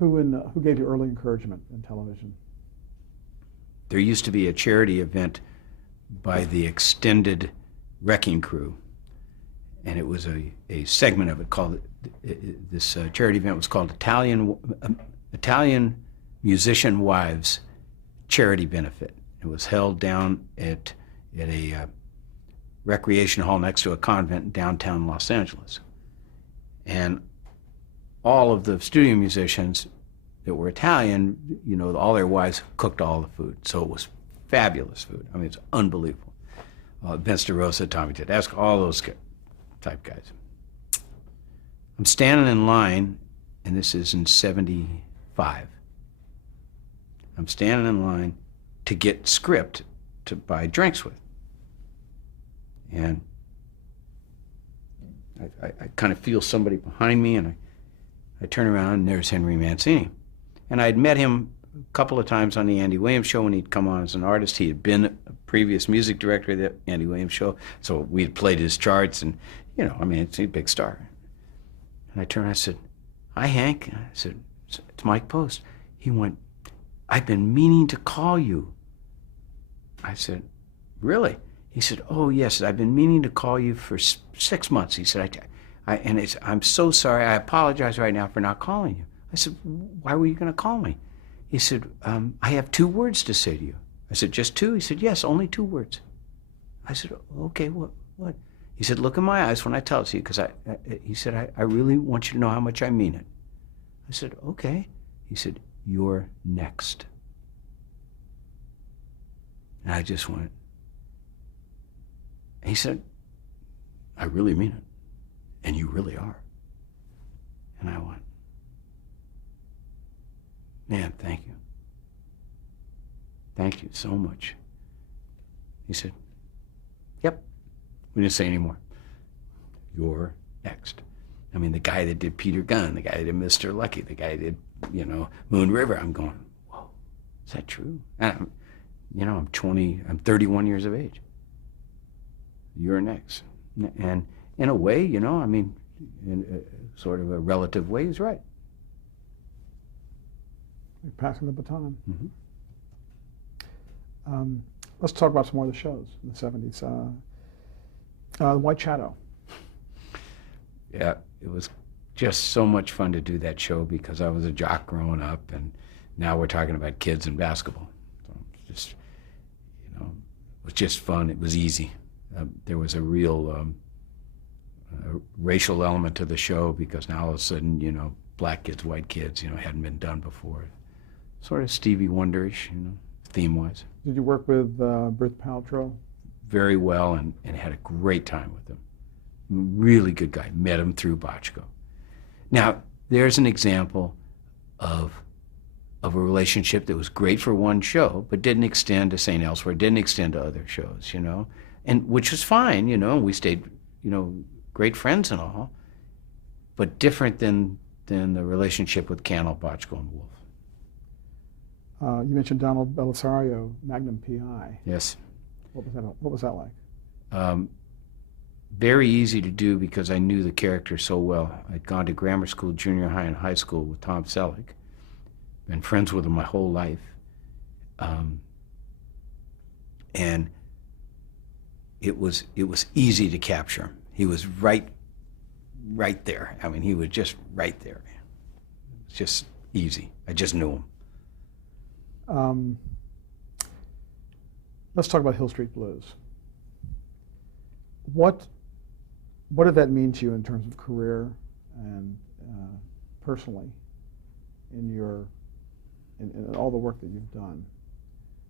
Who gave you early encouragement in television? There used to be a charity event by the extended Wrecking Crew, and it was a segment of it called, this charity event was called Italian Musician Wives Charity Benefit. It was held down at a recreation hall next to a convent in downtown Los Angeles. And all of the studio musicians that were Italian, you know, all their wives cooked all the food. So it was fabulous food. I mean, it's unbelievable. Vince DeRosa, Tommy Tedesco, all those type guys. I'm standing in line, and this is in '75. I'm standing in line to get script to buy drinks with. And I kind of feel somebody behind me, and I turn around, and there's Henry Mancini. And I'd met him a couple of times on the Andy Williams show when he'd come on as an artist. He had been a previous music director of the Andy Williams show, so we had played his charts, and, you know, I mean, it's a big star. And I turned and I said, "Hi, Hank." I said, "It's Mike Post." He went, "I've been meaning to call you." I said, "Really?" He said, "Oh, yes, I've been meaning to call you for 6 months." He said, "I'm so sorry. I apologize right now for not calling you." I said, "Why were you going to call me?" He said, "I have 2 words to say to you." I said, "Just 2?" He said, "Yes, only 2 words." I said, "Okay, what?" He said, "Look in my eyes when I tell it to you, because he said, I really want you to know how much I mean it." I said, "Okay." He said, "You're next." And I just went. He said, "I really mean it, and you really are." And I went, "Man, thank you. Thank you so much." He said, "Yep." We didn't say any more. "You're next." I mean, the guy that did Peter Gunn, the guy that did Mr. Lucky, the guy that did, you know, Moon River. I'm going, whoa, is that true? And I'm 31 years of age. You're next. And in a way, you know, I mean, in a sort of a relative way, he's right. You're passing the baton. Mm-hmm. Let's talk about some more of the shows in the '70s. White Shadow. Yeah, it was just so much fun to do that show because I was a jock growing up, and now we're talking about kids and basketball. So it's just, you know, it was just fun. It was easy. There was a real racial element to the show because now all of a sudden, you know, black kids, white kids, you know, hadn't been done before. Sort of Stevie Wonder-ish, you know, theme-wise. Did you work with Bert Paltrow? Very well, and had a great time with him. Really good guy. Met him through Bochco. Now, there's an example of a relationship that was great for one show, but didn't extend to St. Elsewhere, didn't extend to other shows, you know, and which was fine, you know. We stayed, you know, great friends and all, but different than the relationship with Cannell, Bochco, and Wolf. You mentioned Donald Belisario, Magnum P.I. Yes. What was that like? Very easy to do because I knew the character so well. I'd gone to grammar school, junior high, and high school with Tom Selleck. Been friends with him my whole life. And it was easy to capture him. He was right there. I mean, he was just right there. It's just easy. I just knew him. Let's talk about Hill Street Blues. What did that mean to you in terms of career and personally in all the work that you've done?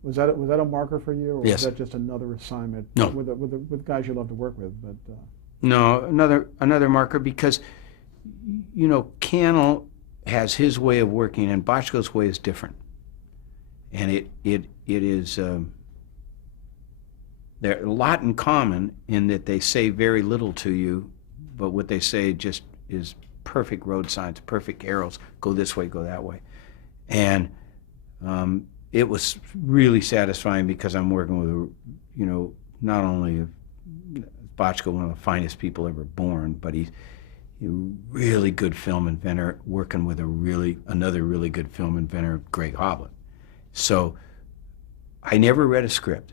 Was that a marker for you, or Yes. was that just another assignment? No. With guys you love to work with, but No, another marker because, you know, Cannell has his way of working and Bochco's way is different, and it is. They're a lot in common in that they say very little to you, but what they say just is perfect road signs, perfect arrows, go this way, go that way. And it was really satisfying because I'm working with, you know, not only Bochco, one of the finest people ever born, but really good film inventor, working with another really good film inventor, Greg Hoblit. So I never read a script.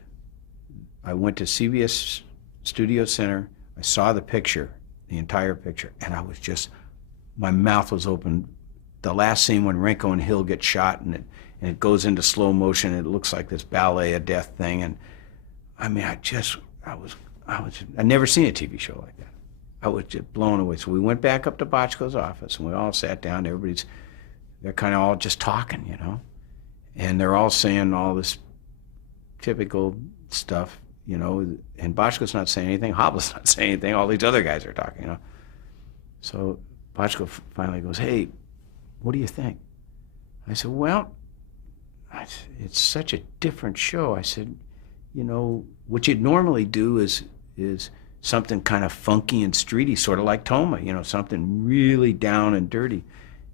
I went to CBS Studio Center. I saw the picture, the entire picture, and I was just, my mouth was open. The last scene when Renko and Hill get shot, and it goes into slow motion. It looks like this ballet of death thing, and I mean, I'd never seen a TV show like that. I was just blown away. So we went back up to Bochco's office, and we all sat down. They're kind of all just talking, you know, and they're all saying all this typical stuff, you know, and Bochco's not saying anything, Hoblit's not saying anything, all these other guys are talking, you know. So Bochco finally goes, "Hey, what do you think?" I said, "Well, it's such a different show." I said, "You know, what you'd normally do is something kind of funky and streety, sort of like Toma, you know, something really down and dirty."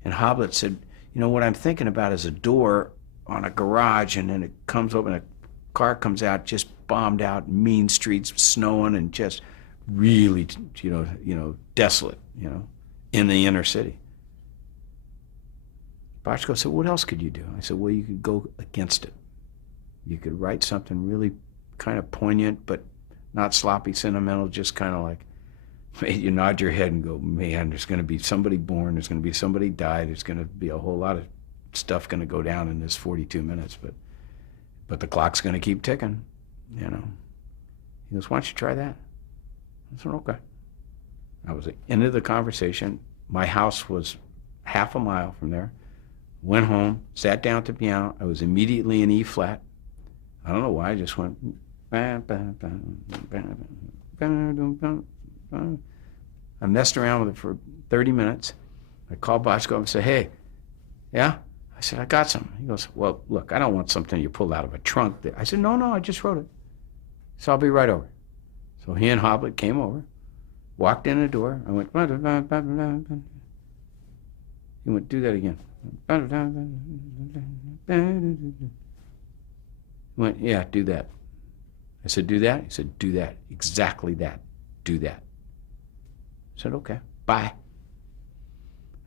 And Hoblit said, "You know, what I'm thinking about is a door on a garage, and then it comes open, a car comes out, just bombed out, mean streets, snowing, and just really, you know, desolate, you know, in the inner city." Bochco said, "What else could you do?" I said, "Well, you could go against it. You could write something really kind of poignant, but not sloppy sentimental, just kind of like made you nod your head and go, man, there's going to be somebody born, there's going to be somebody die, there's going to be a whole lot of stuff going to go down in this 42 minutes, but the clock's going to keep ticking, you know." He goes, "Why don't you try that?" I said, "Okay." That was the end of the conversation. My house was half a mile from there. Went home, sat down at the piano. I was immediately in E flat. I don't know why, I just went. I messed around with it for 30 minutes. I called Bochco and said, "Hey, yeah?" I said, "I got something." He goes, "Well, look, I don't want something you pulled out of a trunk." I said, No, I just wrote it. So I'll be right over." So he and Hoblit came over, walked in the door. I went, he went, "Do that again." He went, "Yeah, do that." I said, "Do that?" He said, "Do that. Exactly that. Do that." I said, "Okay, bye."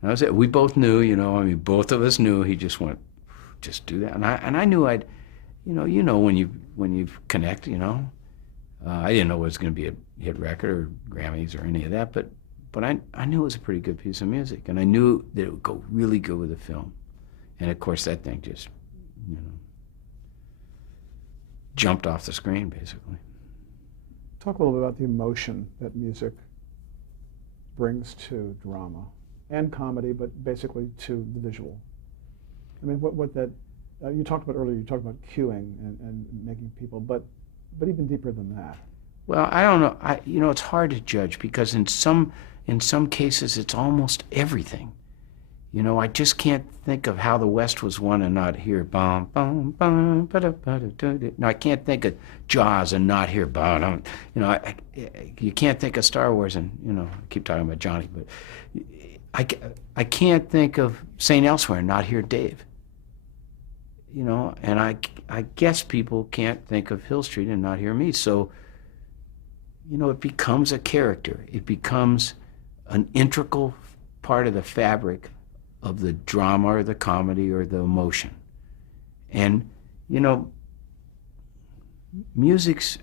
And that was it. We both knew, you know, I mean, both of us knew. He just went, "Just do that." And I knew I'd, you know, when you connect, you know, I didn't know it was going to be a hit record or Grammys or any of that, but I knew it was a pretty good piece of music, and I knew that it would go really good with the film. And of course, that thing just, you know, jumped off the screen, basically. Talk a little bit about the emotion that music brings to drama and comedy, but basically to the visual. I mean, what that you talked about earlier. You talked about cueing and making people, but even deeper than that. Well, I don't know. You know, it's hard to judge because in some cases it's almost everything. You know, I just can't think of How the West Was Won and not hear bum bum bum ba da ba da da. No, I can't think of Jaws and not hear bum. You know, you can't think of Star Wars and, you know, I keep talking about Johnny, but I can't think of St. Elsewhere and not hear Dave. You know, and I guess people can't think of Hill Street and not hear me. So, you know, it becomes a character. It becomes an integral part of the fabric of the drama or the comedy or the emotion. And, you know, music's,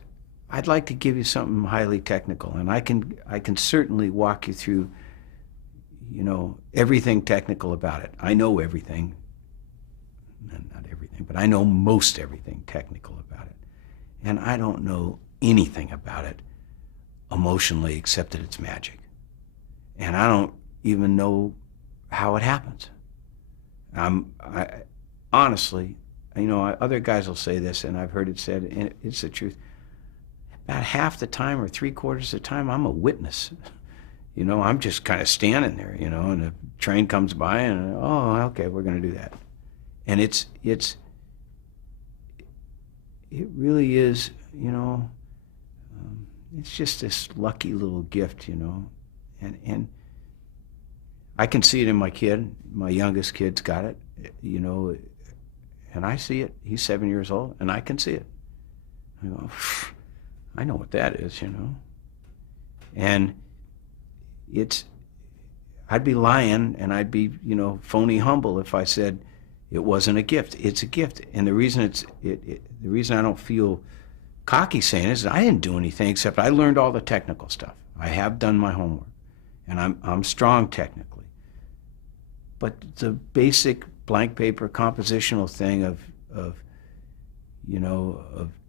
I'd like to give you something highly technical, and I can certainly walk you through, you know, everything technical about it. I know everything, not everything, but I know most everything technical about it. And I don't know anything about it emotionally except that it's magic. And I don't even know how it happens. I honestly, you know, other guys will say this, and I've heard it said, and it's the truth. About half the time or 3/4 of the time, I'm a witness. You know, I'm just kind of standing there, you know, and a train comes by, and oh, okay, we're going to do that. And it really is, you know, it's just this lucky little gift, you know, and I can see it in my kid. My youngest kid's got it, you know, and I see it. He's 7 years old, and I can see it. I go, I know what that is, you know. And it's I'd be lying and I'd be, phony humble if I said it wasn't a gift. It's a gift, and the reason the reason I don't feel cocky saying it is I didn't do anything except I learned all the technical stuff. I have done my homework, and I'm strong technically. But the basic blank paper compositional thing of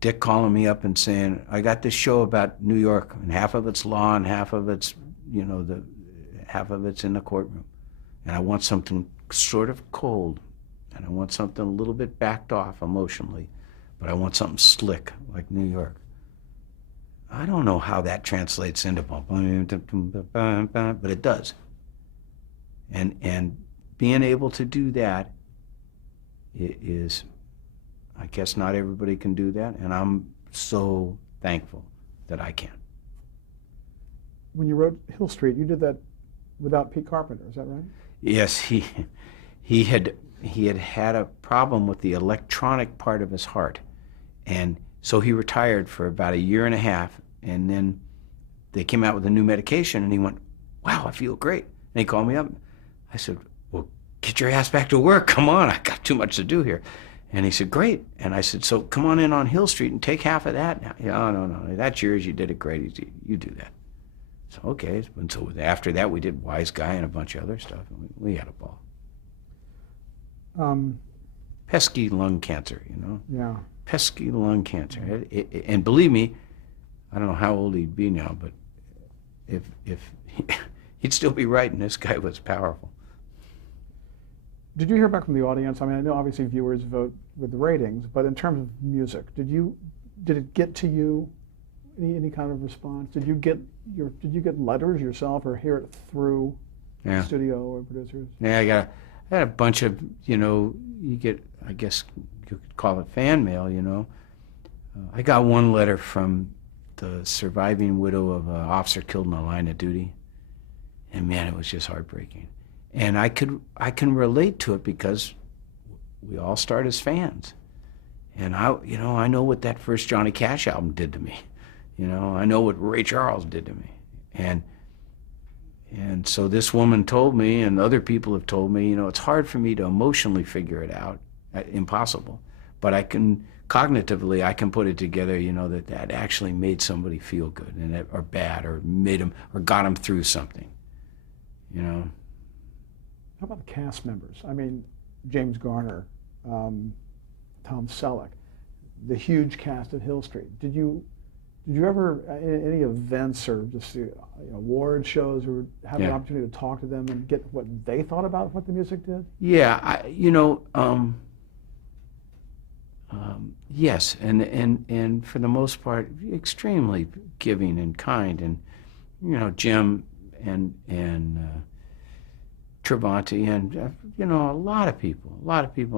Dick calling me up and saying, I got this show about New York, and half of it's law and half of it's, half of it's in the courtroom. And I want something sort of cold, and I want something a little bit backed off emotionally, but I want something slick like New York. I don't know how that translates into, but it does. And being able to do that is, I guess not everybody can do that, and I'm so thankful that I can. When you wrote Hill Street, you did that without Pete Carpenter, is that right? Yes, he had a problem with the electronic part of his heart, and so he retired for about a year and a half, and then they came out with a new medication, and he went, wow, I feel great. And he called me up. I said, well, get your ass back to work. Come on, I got too much to do here. And he said, great. And I said, so come on in on Hill Street and take half of that now. Oh, no, that's yours. You did it great. You do that. So, okay. And so after that, we did Wise Guy and a bunch of other stuff. And we had a ball. Pesky lung cancer, Yeah. Pesky lung cancer. And believe me, I don't know how old he'd be now, but if he'd still be writing. This guy was powerful. Did you hear back from the audience? I mean, I know obviously viewers vote with the ratings, but in terms of music, did it get to you? Any kind of response? Did you get letters yourself, or hear it through the studio or producers? Yeah, I had a bunch of, you get, I guess you could call it fan mail, I got one letter from the surviving widow of an officer killed in the line of duty, and man, it was just heartbreaking. And I can relate to it because we all start as fans. And I know what that first Johnny Cash album did to me. I know what Ray Charles did to me. And so this woman told me, and other people have told me, it's hard for me to emotionally figure it out, impossible. But cognitively, I can put it together, that actually made somebody feel good or bad, or made them, or got them through something, How about the cast members? I mean, James Garner, Tom Selleck, the huge cast of Hill Street. Did you ever, in any events or just award shows, or have an opportunity to talk to them and get what they thought about what the music did? Yeah, yes, and for the most part, extremely giving and kind, and Jim and Travanti, and a lot of people,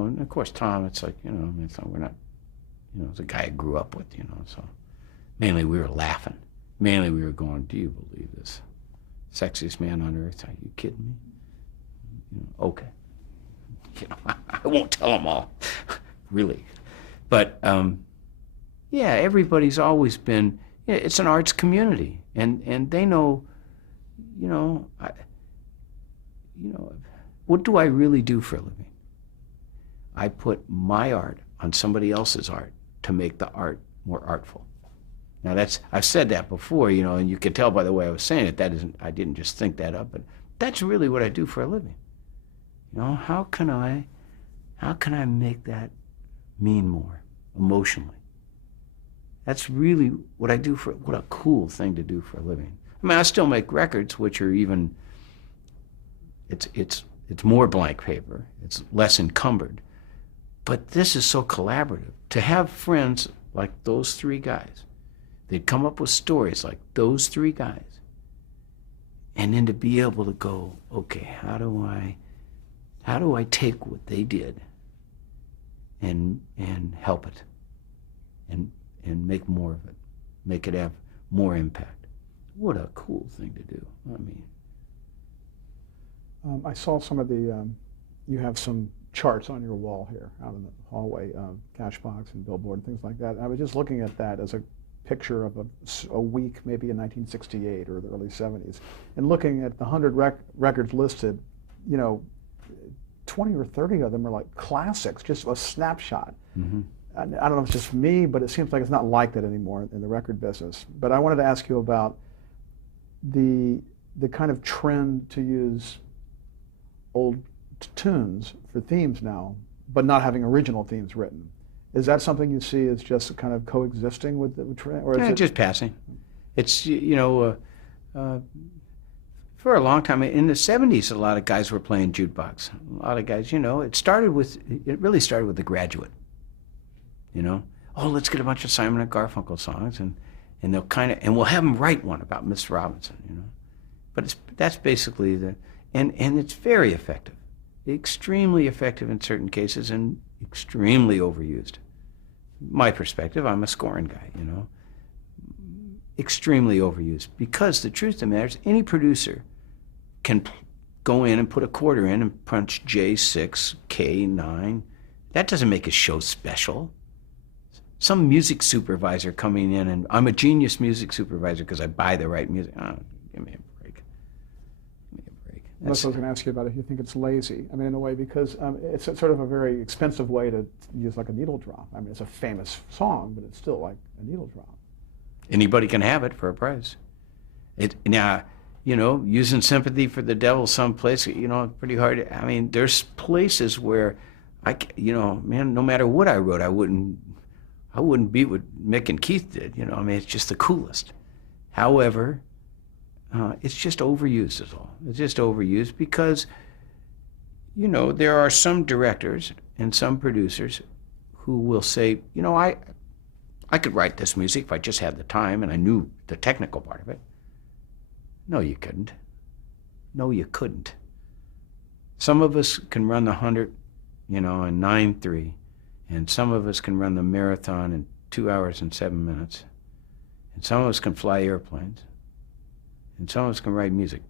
and of course Tom. It's like we're not, it's a guy I grew up with, so mainly we were laughing. Mainly we were going, do you believe this? Sexiest man on earth? Are you kidding me? Okay. I won't tell them all, really. But yeah, everybody's always been. It's an arts community, and they know, what do I really do for a living? I put my art on somebody else's art to make the art more artful. Now I've said that before, and you can tell by the way I was saying it, I didn't just think that up, but that's really what I do for a living. How can I make that mean more emotionally? That's really what I do what a cool thing to do for a living. I mean, I still make records, which are even, it's more blank paper, it's less encumbered, but this is so collaborative. To have friends like those three guys, they'd come up with stories like those three guys, and then to be able to go, okay, how do I take what they did and help it and make more of it, make it have more impact. What a cool thing to do. I mean, I saw some of the, you have some charts on your wall here out in the hallway, Cashbox and Billboard and things like that. I was just looking at that as a picture of a week, maybe in 1968 or the early 70s, and looking at the 100 records listed, 20 or 30 of them are like classics, just a snapshot. Mm-hmm. I don't know if it's just me, but it seems like it's not like that anymore in the record business. But I wanted to ask you about the kind of trend to use old tunes for themes now, but not having original themes written. Is that something you see as just kind of coexisting with the trend, or is it just passing? It's for a long time in the '70s, a lot of guys were playing jukebox. A lot of guys, it really started with The Graduate. Let's get a bunch of Simon and Garfunkel songs, and they'll and we'll have them write one about Miss Robinson. But that's basically and it's very effective, extremely effective in certain cases, and extremely overused. My perspective, I'm a scoring guy, extremely overused, because the truth of the matter is any producer can go in and put a quarter in and punch J6, K9. That doesn't make a show special. Some music supervisor coming in, and I'm a genius music supervisor because I buy the right music. Oh, give me a break. That's what I was going to ask you about, if you think it's lazy. I mean, in a way, because it's sort of a very expensive way to use like a needle drop. I mean, it's a famous song, but it's still like a needle drop. Anybody can have it for a price. Using Sympathy for the Devil someplace, pretty hard. I mean, there's places where no matter what I wrote, I wouldn't beat what Mick and Keith did. It's just the coolest. However, it's just overused is all. It's just overused because, there are some directors and some producers who will say, I could write this music if I just had the time and I knew the technical part of it. No, you couldn't. No, you couldn't. Some of us can run the 100, in 9:3, and some of us can run the marathon in 2 hours and 7 minutes, and some of us can fly airplanes, and some of us can write music,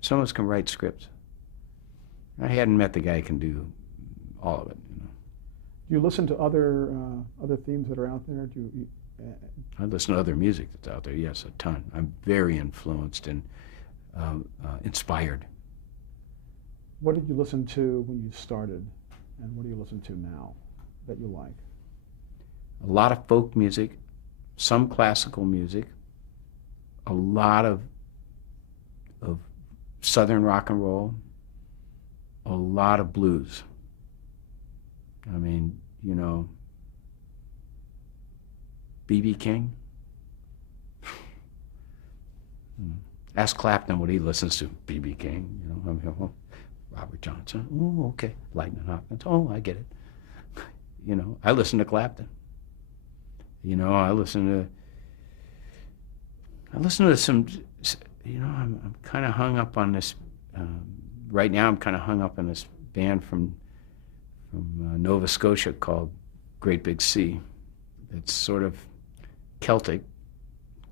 some of us can write scripts. I hadn't met the guy who can do all of it. Do you listen to other themes that are out there? I listen to other music that's out there, yes, a ton. I'm very influenced and inspired. What did you listen to when you started, and what do you listen to now that you like? A lot of folk music, some classical music, a lot of Southern rock and roll, a lot of blues. I mean, B.B. King. Ask Clapton what he listens to. B.B. King, Robert Johnson. Oh, okay. Lightning Hopkins. Oh, I get it. I listen to Clapton. I listen to some. I'm kind of hung up on this. Right now, I'm kind of hung up on this band from Nova Scotia called Great Big Sea. It's sort of Celtic,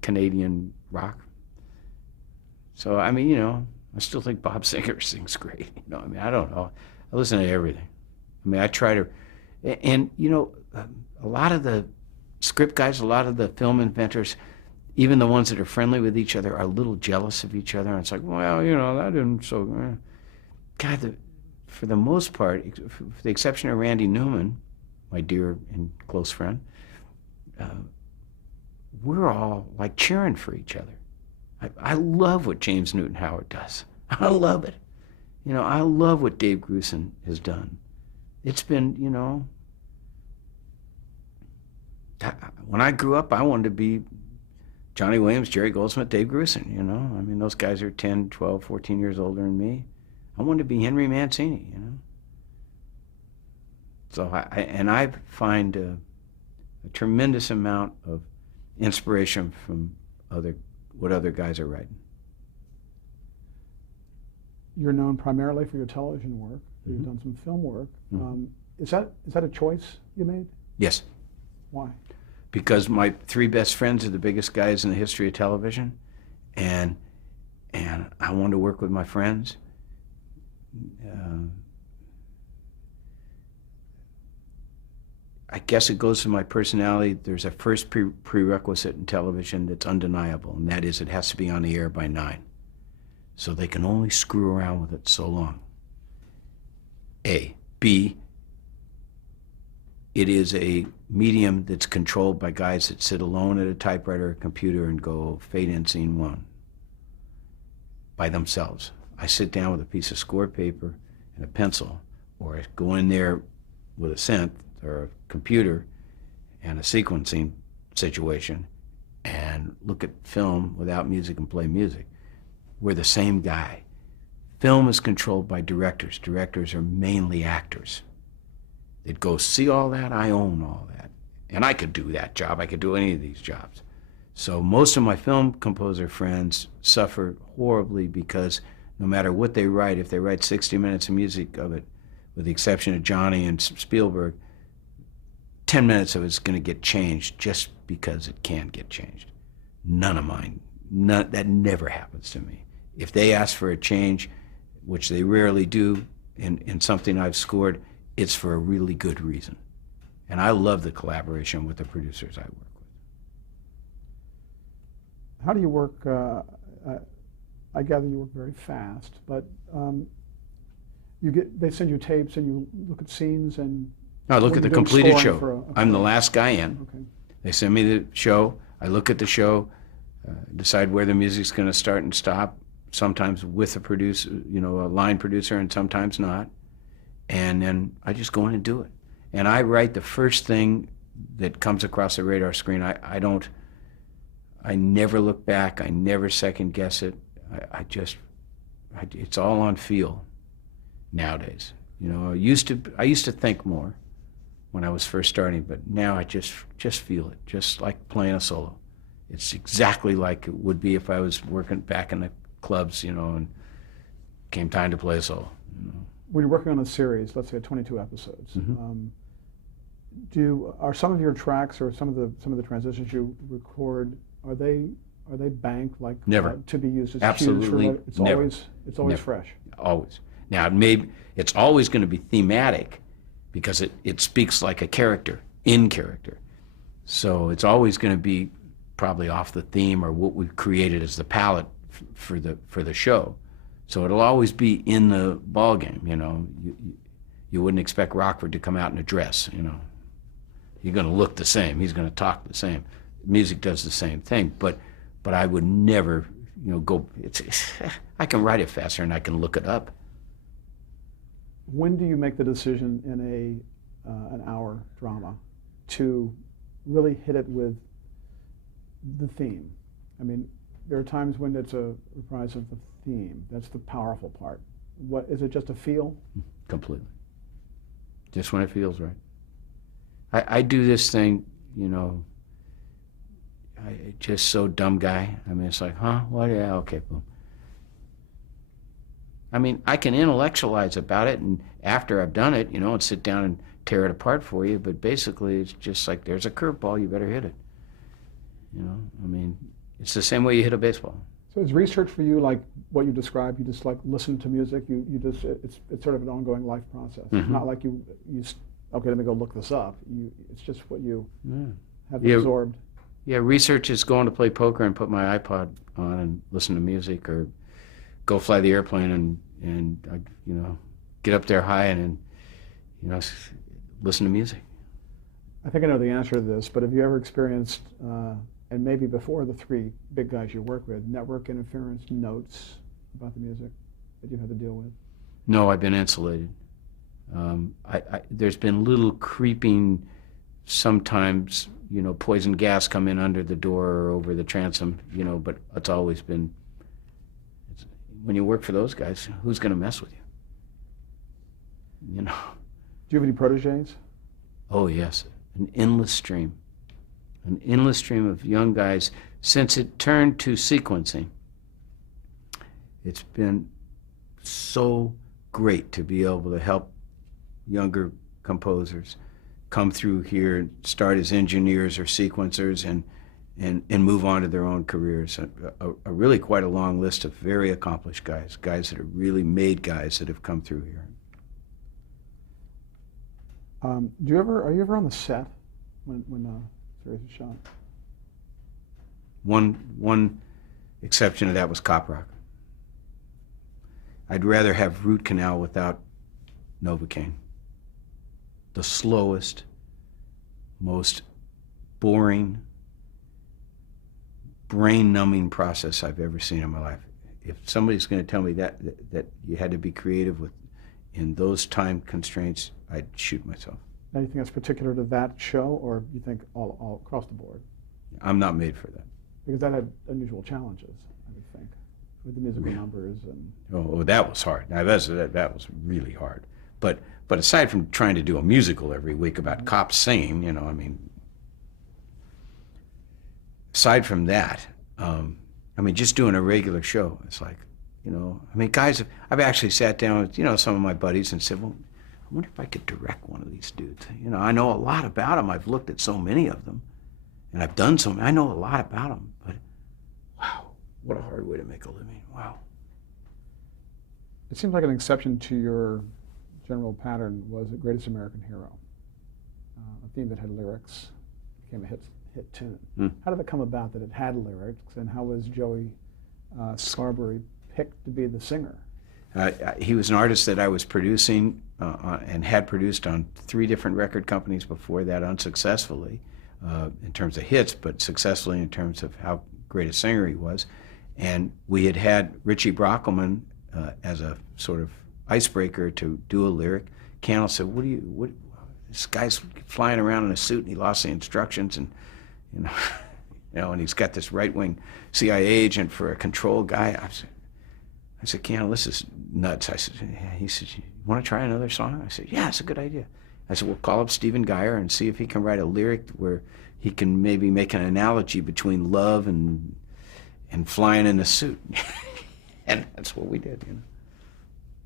Canadian rock. So, I still think Bob Singer sings great. I don't know. I listen to everything. I try to, and, a lot of the script guys, a lot of the film inventors, even the ones that are friendly with each other, are a little jealous of each other. And it's like, well, that didn't so... God, for the most part, for the exception of Randy Newman, my dear and close friend, we're all like cheering for each other. I love what James Newton Howard does. I love it. I love what Dave Grusin has done. It's been, when I grew up, I wanted to be Johnny Williams, Jerry Goldsmith, Dave Grusin, those guys are 10, 12, 14 years older than me. I wanted to be Henry Mancini, So I find a tremendous amount of inspiration from what other guys are writing. You're known primarily for your television work. Mm-hmm. You've done some film work. Mm-hmm. Is that a choice you made? Yes. Why? Because my three best friends are the biggest guys in the history of television, and I wanted to work with my friends. I guess it goes to my personality. There's a first prerequisite in television that's undeniable, and that is it has to be on the air by 9. So they can only screw around with it so long. A. B. It is a medium that's controlled by guys that sit alone at a typewriter or computer and go fade in scene 1 by themselves. I sit down with a piece of score paper and a pencil, or I go in there with a synth or a computer and a sequencing situation and look at film without music and play music. We're the same guy. Film is controlled by directors. Directors are mainly actors. They'd go see all that. I own all that. And I could do that job. I could do any of these jobs. So most of my film composer friends suffer horribly because no matter what they write, if they write 60 minutes of music of it, with the exception of Johnny and Spielberg, 10 minutes of it's going to get changed just because it can get changed. None of mine. That never happens to me. If they ask for a change, which they rarely do in something I've scored, it's for a really good reason. And I love the collaboration with the producers I work with. How do you work? I gather you work very fast, but they send you tapes and you look at scenes and. I look at the completed show. A I'm the last guy in. Okay. They send me the show. I look at the show, decide where the music's going to start and stop. Sometimes with a producer, a line producer, and sometimes not. And then I just go in and do it. And I write the first thing that comes across the radar screen. I never look back. I never second guess it. It's all on feel nowadays. I used to think more when I was first starting, but now I just feel it, just like playing a solo. It's exactly like it would be if I was working back in the clubs, and came time to play a solo. When you're working on a series, let's say 22 episodes, Mm-hmm. Are some of your tracks or some of the transitions you record, are they banked like Never. To be used as Absolutely cues for it's never. It's always Never. fresh. Always. Now, it's always going to be thematic because it speaks like a character, in character. So it's always going to be probably off the theme or what we've created as the palette for the show. So it'll always be in the ball game. You wouldn't expect Rockford to come out in a dress. You're going to look the same. He's going to talk the same. Music does the same thing, but I would never go. I can write it faster and I can look it up. When do you make the decision in an hour drama to really hit it with the theme? I mean, there are times when it's a reprise of the theme. That's the powerful part. What is it? Just a feel? Completely. Just when it feels right. I do this thing, I just so dumb guy. I mean, it's like, huh? What? Yeah, okay, boom. I mean, I can intellectualize about it, and after I've done it, and sit down and tear it apart for you, but basically it's just like there's a curveball, you better hit it. I mean, it's the same way you hit a baseball. So is research for you like what you described? You just like listen to music. You just it's sort of an ongoing life process. Mm-hmm. It's not like you okay, let me go look this up. It's just what you have Yeah. absorbed. Yeah, research is going to play poker and put my iPod on and listen to music, or go fly the airplane and get up there high and listen to music. I think I know the answer to this, but have you ever experienced, and maybe before the three big guys you work with, network interference notes about the music that you've had to deal with? No, I've been insulated. There's been little creeping, sometimes, poison gas come in under the door or over the transom, but it's always been, when you work for those guys, who's going to mess with you? Do you have any proteges? Oh, yes. An endless stream of young guys. Since it turned to sequencing, it's been so great to be able to help younger composers come through here and start as engineers or sequencers and move on to their own careers. A really quite a long list of very accomplished guys that are really made guys that have come through here. Are you ever on the set when the series is shot? One exception to that was Cop Rock. I'd rather have root canal without Novocaine. The slowest, most boring, brain-numbing process I've ever seen in my life. If somebody's going to tell me that you had to be creative in those time constraints, I'd shoot myself. Anything that's particular to that show, or you think all across the board? I'm not made for that. Because that had unusual challenges, I would think, with the musical numbers and. Oh, that was hard. Now that was really hard. But aside from trying to do a musical every week about cops singing, I mean, aside from that, just doing a regular show, it's like, guys, I've actually sat down with, some of my buddies and said, well, I wonder if I could direct one of these dudes. I know a lot about them. I've looked at so many of them, and I've done so many. I know a lot about them, but wow, what a hard way to make a living. Wow. It seems like an exception to your general pattern was The Greatest American Hero, a theme that had lyrics, became a hit tune. How did it come about that it had lyrics, and how was Joey Scarberry picked to be the singer? He was an artist that I was producing and had produced on 3 different record companies before that, unsuccessfully in terms of hits, but successfully in terms of how great a singer he was. And we had Richie Brockelman as a sort of icebreaker to do a lyric. Cannell said, what this guy's flying around in a suit and he lost the instructions, and and he's got this right-wing CIA agent for a control guy. I said, Cannell, this is nuts. I said, he said, you want to try another song? I said, yeah, it's a good idea. I said, well, call up Stephen Geyer and see if he can write a lyric where he can maybe make an analogy between love and flying in a suit. And that's what we did,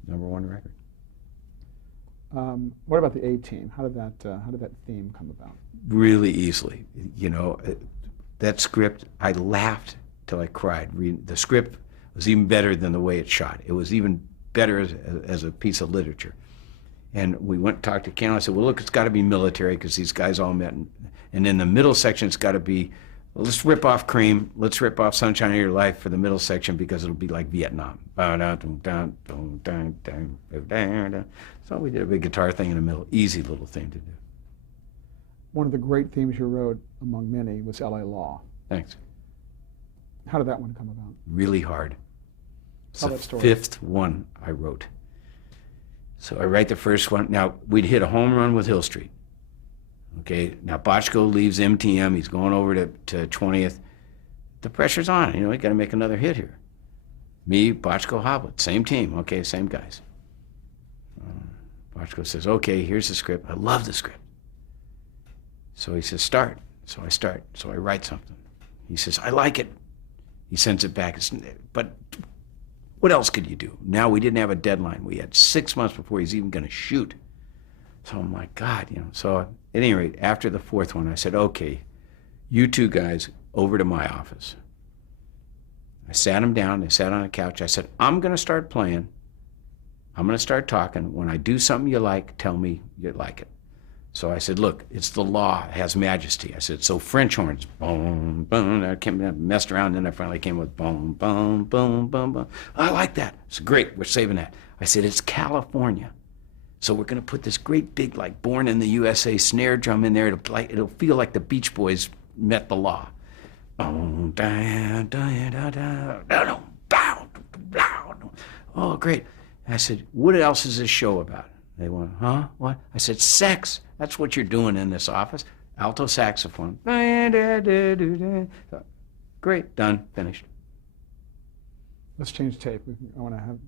#1 record. What about the A-Team? How did that theme come about? Really easily. That script, I laughed till I cried. The script was even better than the way it's shot. It was even better as a piece of literature. And we went and talked to Cannell. I said, well, look, it's got to be military because these guys all met. And in the middle section, it's got to be, let's rip off Cream. Let's rip off Sunshine of Your Life for the middle section because it'll be like Vietnam. So we did a big guitar thing in the middle. Easy little thing to do. One of the great themes you wrote, among many, was L.A. Law. Thanks. How did that one come about? Really hard. It's Tell the that story. 5th one I wrote. So I write the first one. Now, we'd hit a home run with Hill Street. Okay, now Bochco leaves MTM. He's going over to 20th. The pressure's on. We got to make another hit here. Me, Bochco, Hoblet, same team. Okay, same guys. Bochco says, okay, here's the script. I love the script. So he says, start. So I start. So I write something. He says, I like it. He sends it back. But what else could you do? Now we didn't have a deadline. We had 6 months before he's even going to shoot. So I'm like, God, So at any rate, after the 4th one, I said, okay, you 2 guys over to my office. I sat him down. They sat on a couch. I said, I'm going to start playing. I'm going to start talking. When I do something you like, tell me you like it. So I said, look, it's the law. It has majesty. I said, so French horns, boom, boom. I messed around, and then I finally came with boom, boom, boom, boom, boom. I like that. It's great. We're saving that. I said, it's California. So we're going to put this great big, like, Born in the USA snare drum in there. It'll feel like the Beach Boys met the law. Oh, great. I said, what else is this show about? They went, huh? What? I said, sex. That's what you're doing in this office. Alto saxophone. Great, done, finished. Let's change tape. I want to have